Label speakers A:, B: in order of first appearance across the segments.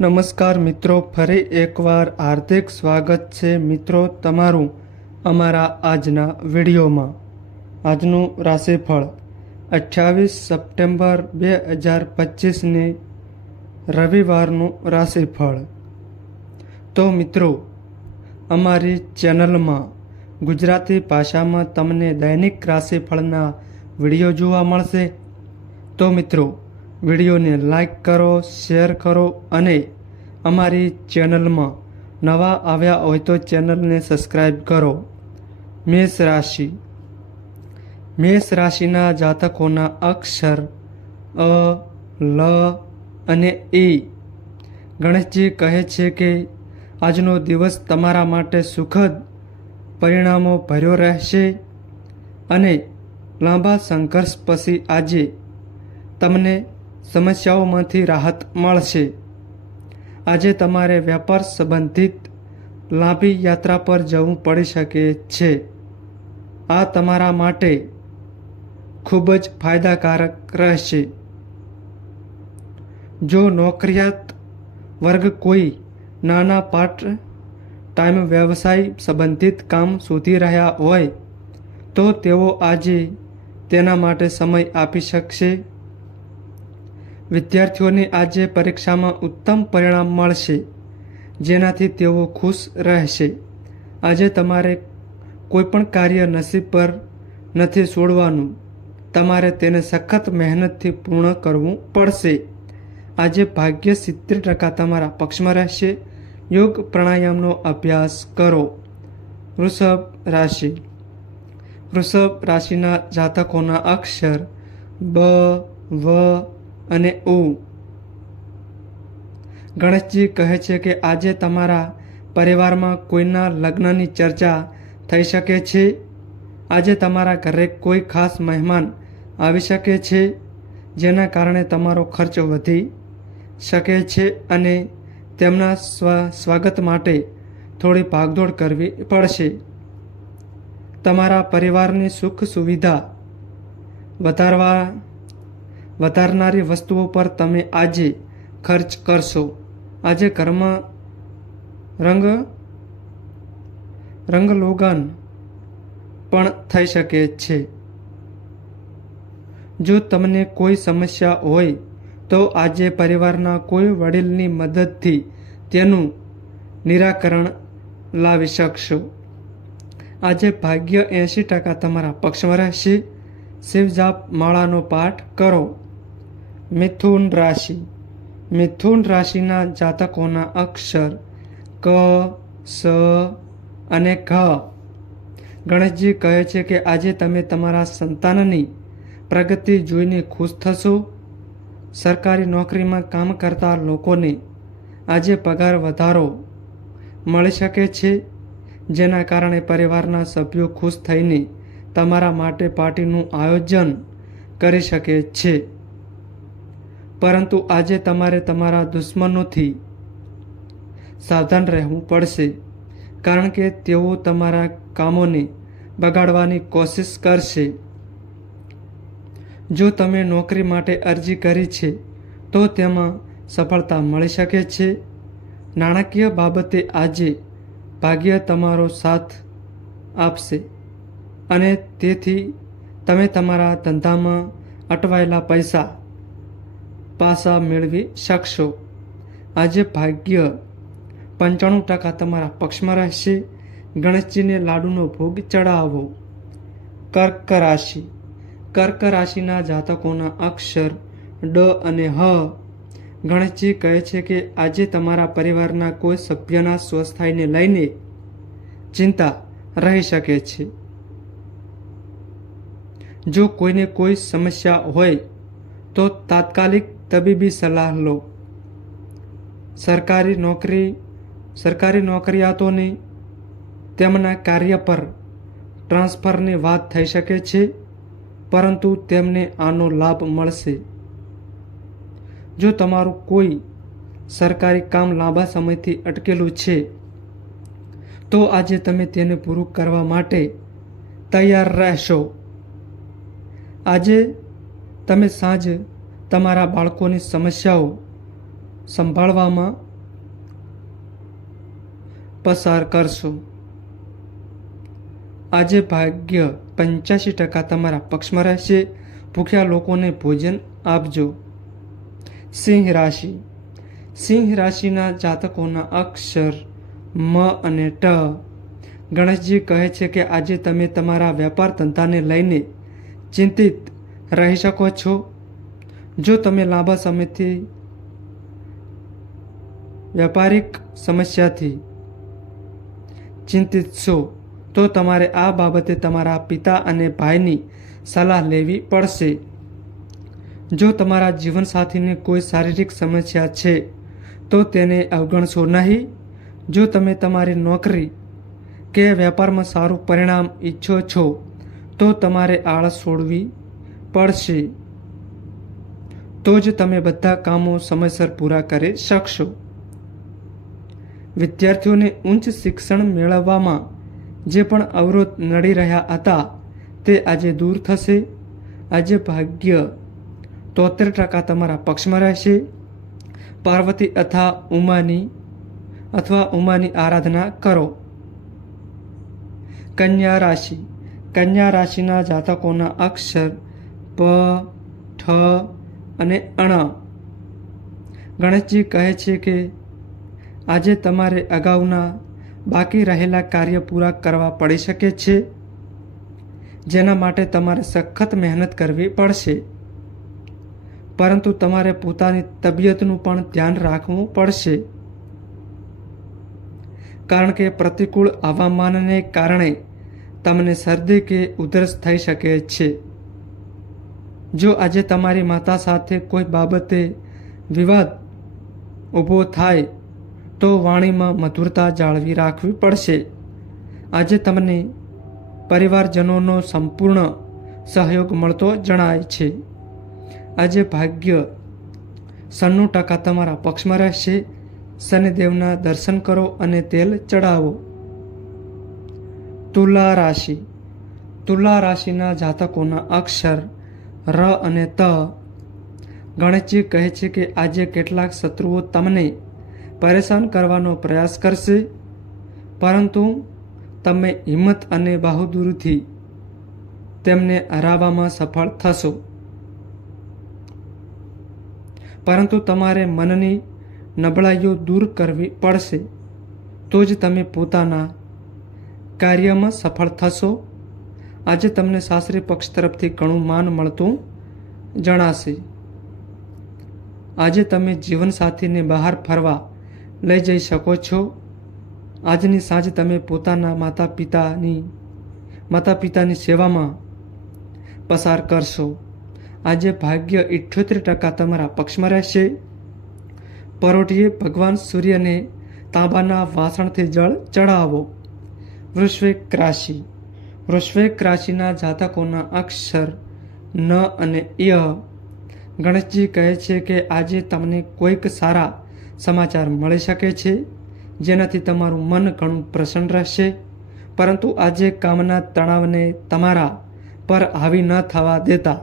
A: નમસ્કાર મિત્રો, ફરી એકવાર હાર્દિક સ્વાગત છે મિત્રો તમારું અમારા આજના વિડીયોમાં. આજનું રાશિફળ અઠ્યાવીસ સપ્ટેમ્બર બે હજાર પચીસની રવિવારનું રાશિફળ. તો મિત્રો, અમારી ચેનલમાં ગુજરાતી ભાષામાં તમને દૈનિક રાશિફળના વીડિયો જોવા મળશે. તો મિત્રો વિડીયોને લાઈક કરો, શેર કરો અને અમારી ચેનલમાં નવા આવ્યા હોય તો ચેનલને સબસ્ક્રાઈબ કરો. મેષ રાશિ. મેષ રાશિના જાતકોના અક્ષર અ, લ અને એ ગણેશજી કહે છે કે આજનો દિવસ તમારા માટે સુખદ પરિણામો ભર્યો રહેશે અને લાંબા સંઘર્ષ પછી આજે તમને સમસ્યાઓમાંથી રાહત મળશે. આજે તમારે વ્યાપાર સંબંધિત લાંબી યાત્રા પર જવું પડી શકે છે. આ તમારા માટે ખૂબ જ ફાયદાકારક રહેશે. જો નોકરિયાત વર્ગ કોઈ નાના પાર્ટ ટાઈમ વ્યવસાય સંબંધિત કામ શોધી રહ્યા હોય, તો તેઓ આજે તેના માટે સમય આપી શકશે. વિદ્યાર્થીઓને આજે પરીક્ષામાં ઉત્તમ પરિણામ મળશે. જેનાથી તેઓ ખુશ રહેશે. આજે તમારે કોઈપણ કાર્ય નસીબ પર નથી છોડવાનું. તમારે તેને સખત મહેનતથી પૂર્ણ કરવું પડશે. આજે ભાગ્ય સિત્તેર ટકા તમારા પક્ષમાં રહેશે. યોગ પ્રાણાયામનો અભ્યાસ કરો. વૃષભ રાશિ. વૃષભ રાશિના જાતકોના અક્ષર બ, વ અને ઉ. ગણેશજી કહે છે કે આજે તમારા પરિવારમાં કોઈના લગ્નની ચર્ચા થઈ શકે છે? આજે તમારા ઘરે કોઈ ખાસ મહેમાન આવી શકે છે, જેના કારણે તમારો ખર્ચ વધી શકે છે અને તેમના સ્વ, સ્વાગત માટે થોડી ભાગદોડ કરવી પડશે? તમારા પરિવારની સુખ સુવિધા વધારવા વધારનારી વસ્તુઓ પર તમે આજે ખર્ચ કરશો. આજે ઘરમાં રંગ, રંગલોગન પણ થઈ શકે છે. જો તમને કોઈ સમસ્યા હોય, તો આજે પરિવારના કોઈ વડીલની મદદથી તેનું નિરાકરણ લાવી શકશો. આજે ભાગ્ય એંશી ટકા તમારા પક્ષમાં રહેશે. શિવજાપ માળાનો પાઠ કરો. મિથુન રાશિ. મિથુન રાશિના જાતકોના અક્ષર ક, સ અને ઘ. ગણેશજી કહે છે કે આજે તમે તમારા સંતાનની પ્રગતિ જોઈને ખુશ થશો. સરકારી નોકરીમાં કામ કરતા લોકોને આજે પગાર વધારો મળી શકે છે, જેના કારણે પરિવારના સભ્યો ખુશ થઈને તમારા માટે પાર્ટીનું આયોજન કરી શકે છે. પરંતુ આજે તમારે તમારા દુશ્મનોથી સાવધાન રહેવું પડશે, કારણ કે તેઓ તમારા કામોને બગાડવાની કોશિશ કરશે. જો તમે નોકરી માટે અરજી કરી છે, તો તેમાં સફળતા મળી શકે છે. નાણાકીય બાબતે આજે ભાગ્ય તમારો સાથ આપશે અને તેથી તમે તમારા ધંધામાં અટવાયેલા પૈસા પાસા મેળવી શકશો. આજે ભાગ્ય પંચાણું ટકા તમારા પક્ષમાં રહેશે. ગણેશજીને લાડુનો ભોગ ચડાવો. કર્ક રાશિ. કર્ક રાશિના જાતકોના અક્ષર ડ અને હ. ગણેશજી કહે છે કે આજે તમારા પરિવારના કોઈ સભ્યના સ્વસ્થાયને લઈને ચિંતા રહી શકે છે. જો કોઈને કોઈ સમસ્યા હોય તો તાત્કાલિક તબીબી સલાહ લો. સરકારી નોકરી, સરકારી નોકરિયાતોની તેમના કાર્ય પર ટ્રાન્સફરની વાત થઈ શકે છે, પરંતુ તેમને આનો લાભ મળશે. જો તમારું કોઈ સરકારી કામ લાંબા સમયથી અટકેલું છે, તો આજે તમે તેને પૂરું કરવા માટે તૈયાર રહેશો. આજે તમે સાંજ તમારા બાળકોની સમસ્યાઓ સંભાળવામાં પસાર કરશો. આજે ભાગ્ય પંચ્યાસી ટકા તમારા પક્ષમાં રહેશે. ભૂખ્યા લોકોને ભોજન આપજો. સિંહ રાશિ. સિંહ રાશિના જાતકોના અક્ષર મ અને ટ. ગણેશજી કહે છે કે આજે તમે તમારા વેપાર ધંધાને લઈને ચિંતિત રહી શકો છો. જો તમે લાંબા સમયથી વ્યાપારિક સમસ્યાથી ચિંતિત છો, તો તમારે આ બાબતે તમારા પિતા અને ભાઈની સલાહ લેવી પડશે. જો તમારા જીવનસાથીને કોઈ શારીરિક સમસ્યા છે, તો તેને અવગણશો નહીં. જો તમે તમારી નોકરી કે વેપારમાં સારું પરિણામ ઈચ્છો છો, તો તમારે આળસ છોડવી પડશે. તો જ તમે બધા કામો સમયસર પૂરા કરી શકશો. વિદ્યાર્થીઓને ઉચ્ચ શિક્ષણ મેળવવામાં જે પણ અવરોધ નડી રહ્યા હતા તે આજે દૂર થશે. આજે ભાગ્ય તોતેર ટકા તમારા પક્ષમાં રહેશે. પાર્વતી અથવા ઉમાની અથવા ઉમાની આરાધના કરો. કન્યા રાશિ. કન્યા રાશિના જાતકોના અક્ષર પ, ઠ અને અણ ગણેશજી કહે છે કે, આજે તમારે અગાઉના બાકી રહેલા કાર્ય પૂરા કરવા પડી શકે છે, જેના માટે તમારે સખત મહેનત કરવી પડશે. પરંતુ તમારે પોતાની તબિયતનું પણ ધ્યાન રાખવું પડશે. કારણ કે પ્રતિકૂળ હવામાનને કારણે તમને શરદી કે ઉધરસ થઈ શકે છે. જો આજે તમારી માતા સાથે કોઈ બાબતે વિવાદ ઊભો થાય, તો વાણીમાં મધુરતા જાળવી રાખવી પડશે. આજે તમને પરિવારજનોનો સંપૂર્ણ સહયોગ મળતો જણાય છે. આજે ભાગ્ય સન્નું ટકા તમારા પક્ષમાં રહેશે. શનિદેવના દર્શન કરો અને તેલ ચડાવો. તુલા રાશિ. તુલા રાશિના જાતકોના અક્ષર ર અને ત. ગણેશજી કહે છે કે આજે કેટલાક શત્રુઓ તમને પરેશાન કરવાનો પ્રયાસ કરશે, પરંતુ તમે હિંમત અને બહાદુરીથી તેમને હરાવવામાં સફળ થશો. પરંતુ તમારે મનની નબળાઈઓ દૂર કરવી પડશે, તો જ તમે પોતાના કાર્યમાં સફળ થશો. આજે તમને સાસરી પક્ષ તરફથી ઘણું માન મળતું જણાશે. આજે તમે જીવનસાથીને બહાર ફરવા લઈ જઈ શકો છો. આજની સાંજ તમે પોતાના માતા પિતાની માતા પિતાની સેવામાં પસાર કરશો. આજે ભાગ્ય ઇઠ્યોતેર ટકા તમારા પક્ષમાં રહેશે. પરોઢીએ ભગવાન સૂર્યને તાંબાના વાસણથી જળ ચઢાવો વૃશ્વિક રાશિ. વૃશ્વિક રાશિના જાતકોના અક્ષર ન અને ય. ગણેશજી કહે છે કે આજે તમને કોઈક સારા સમાચાર મળી શકે છે, જેનાથી તમારું મન ઘણું પ્રસન્ન રહેશે. પરંતુ આજે કામના તણાવને તમારા પર હાવી ન થવા દેતા.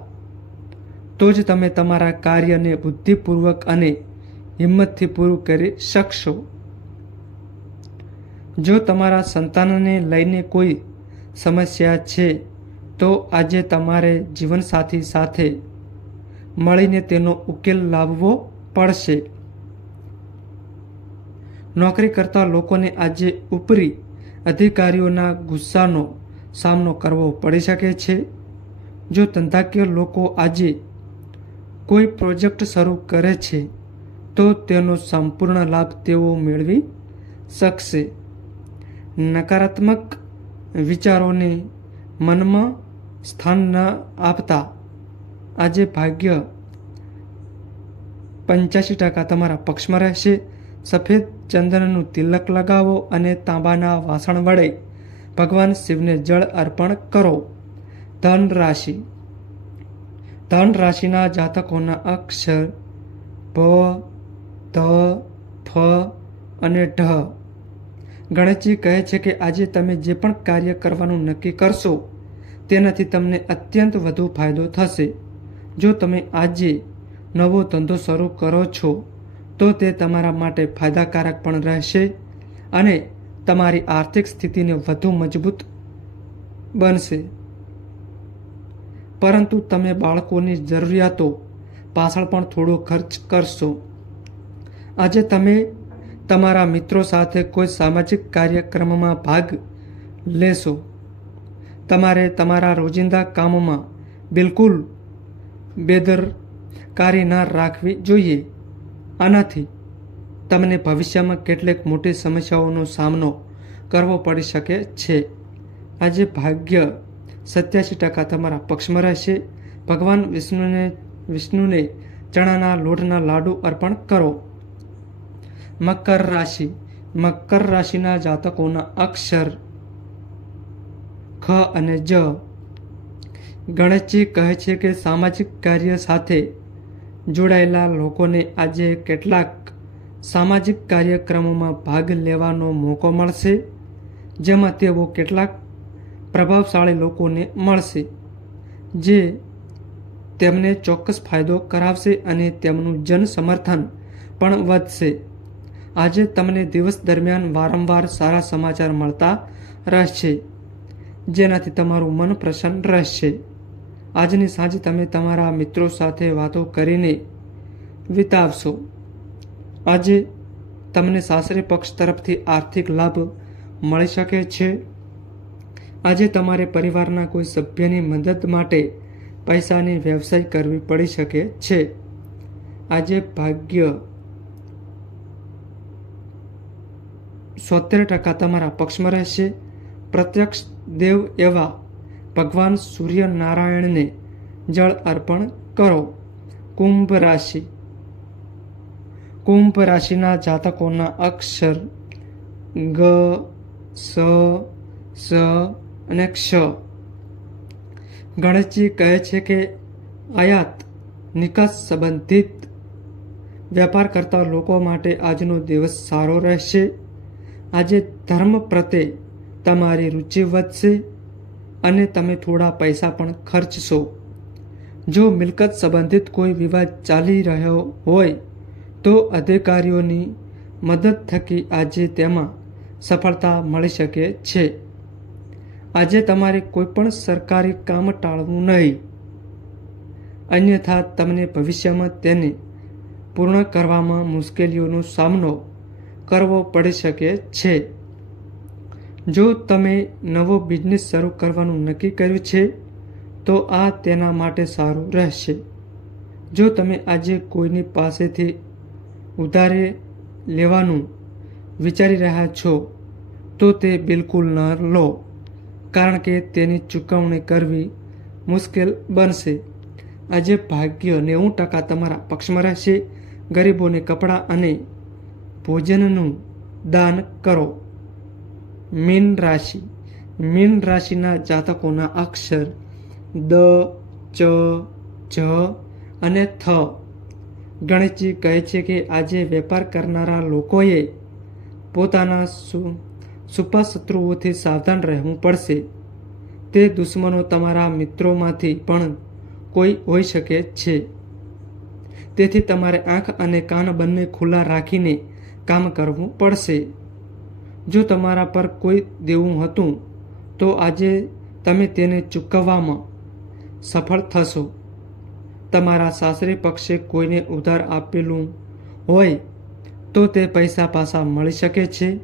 A: તો જ તમે તમારા કાર્યને બુદ્ધિપૂર્વક અને હિંમતથી પૂરું કરી શકશો. જો તમારા સંતાનને લઈને કોઈ સમસ્યા છે, તો આજે તમારે જીવનસાથી સાથે મળીને તેનો ઉકેલ લાવવો પડશે. નોકરી કરતા લોકોને આજે ઉપરી અધિકારીઓના ગુસ્સાનો સામનો કરવો પડી શકે છે. જો ધંધાકીય લોકો આજે કોઈ પ્રોજેક્ટ શરૂ કરે છે, તો તેનો સંપૂર્ણ લાભ તેઓ મેળવી શકશે. નકારાત્મક વિચારોને મનમાં સ્થાન ન આપતા. આજે ભાગ્ય પંચ્યાસી ટકા તમારા પક્ષમાં રહેશે. સફેદ ચંદનનું તિલક લગાવો અને તાંબાના વાસણ વડે ભગવાન શિવને જળ અર્પણ કરો. ધન રાશિ ધન રાશિના જાતકોના અક્ષર ભ ધ ફ અને ઢ. ગણેશજી કહે છે કે આજે તમે જે પણ કાર્ય કરવાનું નક્કી કરશો, તેનાથી તમને અત્યંત વધુ ફાયદો થશે. જો તમે આજે નવો ધંધો શરૂ કરો છો, તો તે તમારા માટે ફાયદાકારક પણ રહેશે અને તમારી આર્થિક સ્થિતિને વધુ મજબૂત બનશે. પરંતુ તમે બાળકોની જરૂરિયાતો પાછળ પણ થોડો ખર્ચ કરશો. આજે તમે તમારા મિત્રો સાથે કોઈ સામાજિક કાર્યક્રમમાં ભાગ લેશો. તમારે તમારા રોજિંદા કામોમાં બિલકુલ બેદરકારી ના રાખવી જોઈએ. આનાથી તમને ભવિષ્યમાં કેટલીક મોટી સમસ્યાઓનો સામનો કરવો પડી શકે છે. આજે ભાગ્ય સત્યાસી ટકા તમારા પક્ષમાં રહેશે. ભગવાન વિષ્ણુને વિષ્ણુને ચણાના લોટના લાડુ અર્પણ કરો. મકર રાશિ. મકર રાશિના જાતકોના અક્ષર ખ અને જ. ગણેશજી કહે છે કે સામાજિક કાર્ય સાથે જોડાયેલા લોકોને આજે કેટલાક સામાજિક કાર્યક્રમોમાં ભાગ લેવાનો મોકો મળશે, જેમાં તેઓ કેટલાક પ્રભાવશાળી લોકોને મળશે, જે તેમને ચોક્કસ ફાયદો કરાવશે અને તેમનું જન સમર્થન પણ વધશે. આજે તમને દિવસ દરમિયાન વારંવાર સારા સમાચાર મળતા રહેશે, જેનાથી તમારું મન પ્રસન્ન રહેશે. આજની સાંજે તમે તમારા મિત્રો સાથે વાતો કરીને વિતાવશો. આજે તમને સાસરે પક્ષ તરફથી આર્થિક લાભ મળી શકે છે. આજે તમારે પરિવારના કોઈ સભ્યની મદદ માટે પૈસાની વ્યવસાય કરવી પડી શકે છે. આજે ભાગ્ય સોતેર ટકા તમારા પક્ષમાં રહેશે પ્રત્યક્ષ દેવ એવા ભગવાન સૂર્યનારાયણને જળ અર્પણ કરો કુંભ રાશિ કુંભ રાશિના જાતકોના અક્ષર ગ સ સ અને ક્ષ ગણેશજી કહે છે કે આયાત નિકાસ સંબંધિત વેપાર કરતા લોકો માટે આજનો દિવસ સારો રહેશે આજે ધર્મ પ્રત્યે તમારી રુચિ વધશે અને તમે થોડા પૈસા પણ ખર્ચશો. જો મિલકત સંબંધિત કોઈ વિવાદ ચાલી રહ્યો હોય, તો અધિકારીઓની મદદ થકી આજે તેમાં સફળતા મળી શકે છે. આજે તમારે કોઈ પણ સરકારી કામ ટાળવું નહીં. અન્યથા તમને ભવિષ્યમાં તેને પૂર્ણ કરવામાં મુશ્કેલીઓનો સામનો કરવો પડી શકે છે. જો તમે નવો બિઝનેસ શરૂ કરવાનું નક્કી કર્યું છે, તો આ તેના માટે સારું રહેશે. જો તમે આજે કોઈની પાસેથી ઉધારે લેવાનું વિચારી રહ્યા છો, તો તે બિલકુલ ન લો, કારણ કે તેની ચૂકવણી કરવી મુશ્કેલ બનશે. આજે ભાગ્ય નેવું ટકા તમારા પક્ષમાં રહેશે. ગરીબોને કપડાં અને ભોજનનું દાન કરો. મીન રાશિ. મીન રાશિના જાતકોના અક્ષર દ, ચ, જ અને થ. ગણેશજી કહે છે કે આજે વેપાર કરનારા લોકોએ પોતાના સુપાશત્રુઓથી સાવધાન રહેવું પડશે. તે દુશ્મનો તમારા મિત્રોમાંથી પણ કોઈ હોઈ શકે છે. તેથી તમારે આંખ અને કાન બંને ખુલ્લા રાખીને કામ કરવું પડશે. જો તમારા પર કોઈ દેવું હતું, તો આજે તમે તેને ચૂકવવામાં સફળ થશો. તમારા સાસરે પક્ષે કોઈને ઉધાર આપેલું હોય, તો તે પૈસા પાછા મળી શકે છે.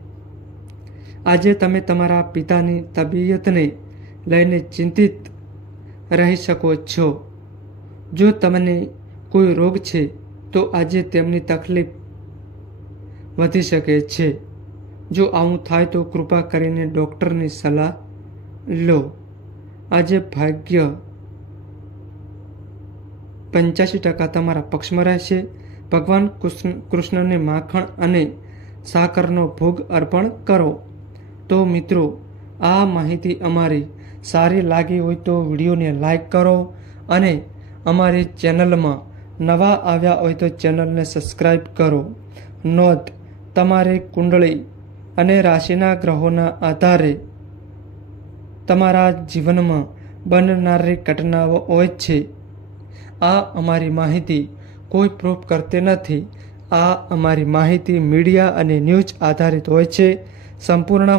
A: આજે તમે તમારા પિતાની તબિયતને લઈને ચિંતિત રહી શકો છો. જો તમને કોઈ રોગ છે, તો આજે તેમની તકલીફ વધી શકે છે. જો આવું થાય તો કૃપા કરીને ડૉક્ટરની સલાહ લો. આજે ભાગ્ય પંચ્યાસી ટકા તમારા પક્ષમાં રહેશે. ભગવાન કૃષ્ણ, કૃષ્ણને માખણ અને સાકરનો ભોગ અર્પણ કરો. તો મિત્રો, આ માહિતી અમારી સારી લાગી હોય તો વિડીયોને લાઈક કરો અને અમારી ચેનલમાં નવા આવ્યા હોય તો ચેનલને સબસ્ક્રાઈબ કરો. નોંધ તમારી કુંડળી અને રાશિના ગ્રહોના આધારે તમારા જીવનમાં બનનારી ઘટનાઓ હોય છે. આ અમારી માહિતી કોઈ પ્રૂફ કરતી નથી. આ અમારી માહિતી મીડિયા અને ન્યૂઝ આધારિત હોય છે. સંપૂર્ણ